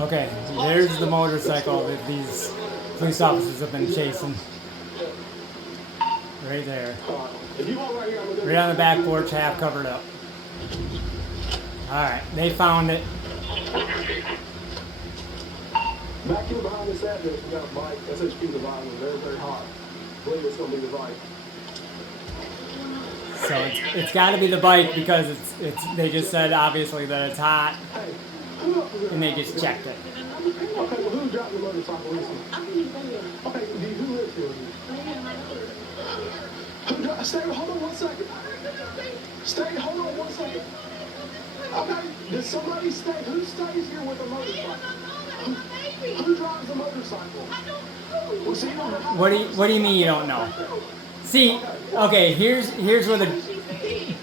Okay, there's the motorcycle that these police officers have been chasing. Right there. Right on the back porch, half covered up. Alright, they found it. Back here behind this address, we got a bike. SHP Divine was very, very hot. I believe it's going to be the bike. So it's got to be the bike because it's. They just said obviously that it's hot, and they just checked it. Okay, well, who dropped the motorcycle recently? Okay, who lives here with you? Stay, hold on 1 second. Stay, hold on 1 second. Okay, does somebody stay? Who stays here with a motorcycle? Who drives a motorcycle? What do you mean you don't know? See, okay, here's where the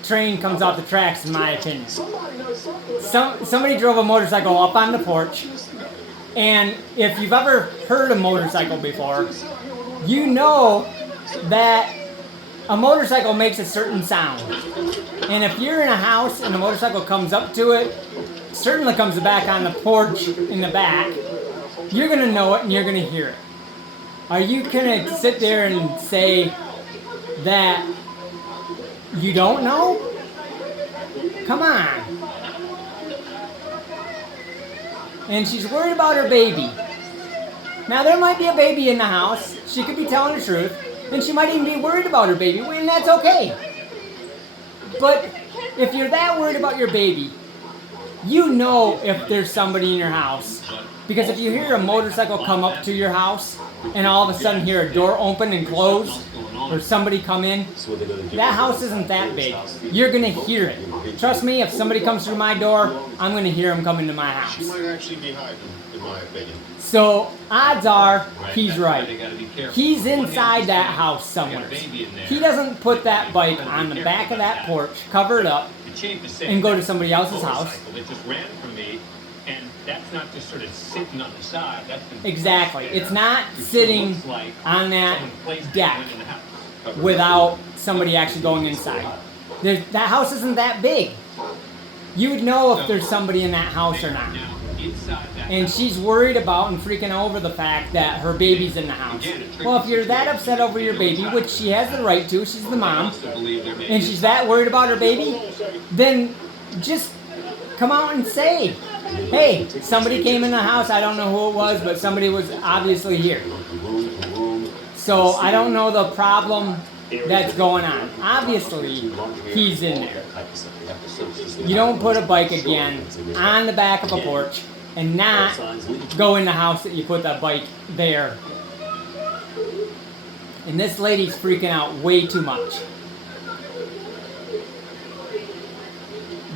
train comes off the tracks, in my opinion. Somebody drove a motorcycle up on the porch, and if you've ever heard a motorcycle before, you know that a motorcycle makes a certain sound. And if you're in a house and the motorcycle comes up to it, certainly comes back on the porch in the back, you're going to know it and you're going to hear it. Are you going to sit there and say that you don't know? Come on. And she's worried about her baby. Now, there might be a baby in the house. She could be telling the truth. And she might even be worried about her baby, and that's okay. But if you're that worried about your baby, you know if there's somebody in your house. Because if you hear a motorcycle come up to your house, and all of a sudden hear a door open and close, or somebody come in, that house isn't that big. You're going to hear it. Trust me, if somebody comes through my door, I'm going to hear them come into my house. She might actually be hiding, in my opinion. So, odds are, he's right. He's inside that house somewhere. He doesn't put that bike on the back of that porch, cover it up, and go to somebody else's house. It just ran from me, and that's not just sort of sitting on the side. Exactly. It's not sitting on that deck without somebody actually going inside. That house isn't that big. You would know if there's somebody in that house or not. And she's worried about and freaking over the fact that her baby's in the house. Well, if you're that upset over your baby, which she has the right to, she's the mom, and she's that worried about her baby, then just come out and say, hey, somebody came in the house, I don't know who it was, but somebody was obviously here. So I don't know the problem that's going on. Obviously, he's in there. You don't put a bike again on the back of a porch and not go in the house that you put that bike there. And this lady's freaking out way too much.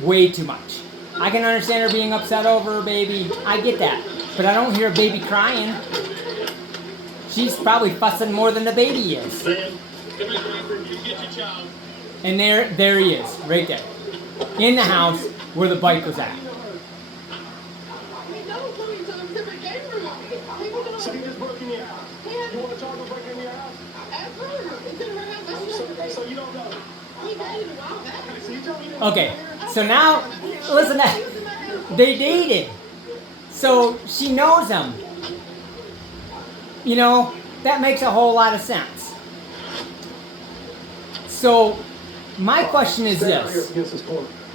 Way too much. I can understand her being upset over her baby. I get that. But I don't hear a baby crying. She's probably fussing more than the baby is. And there he is, right there. In the house where the bike was at. So he just broke in your house. You want to charge him breaking in your house? So you don't know? So you tell me that. Okay, so now, listen, they dated. So she knows him. You know, that makes a whole lot of sense. So, my question is this.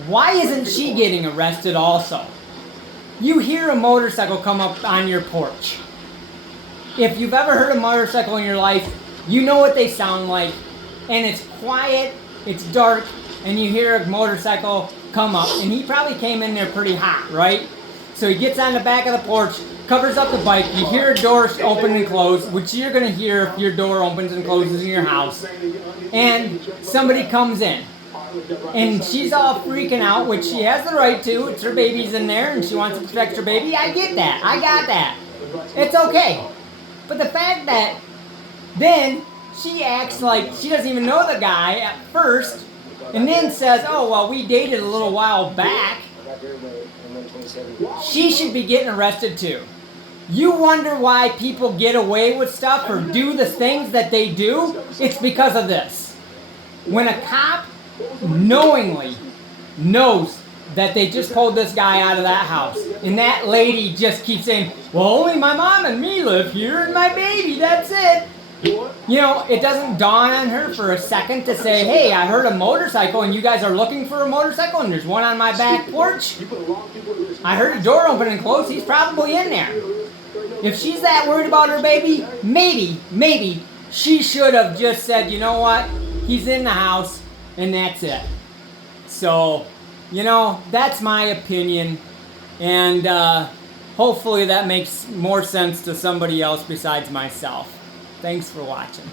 Why isn't she getting arrested also? You hear a motorcycle come up on your porch. If you've ever heard a motorcycle in your life, you know what they sound like. And it's quiet, it's dark, and you hear a motorcycle come up. And he probably came in there pretty hot, right? So he gets on the back of the porch, covers up the bike, you hear a door open and close, which you're going to hear if your door opens and closes in your house. And somebody comes in. And she's all freaking out, which she has the right to. It's her baby's in there, and she wants to protect her baby. I get that. I got that. It's okay. But the fact that then she acts like she doesn't even know the guy at first, and then says, oh, well, we dated a little while back. She should be getting arrested too. You wonder why people get away with stuff or do the things that they do? It's because of this. When a cop knowingly knows that they just pulled this guy out of that house And that lady just keeps saying, well, only my mom and me live here and my baby, that's it. You know, it doesn't dawn on her for a second to say, hey, I heard a motorcycle and you guys are looking for a motorcycle and there's one on my back porch. I heard a door open and close, he's probably in there. If she's that worried about her baby, maybe she should have just said, you know what, he's in the house and that's it. So, you know, that's my opinion. And hopefully that makes more sense to somebody else besides myself. Thanks for watching.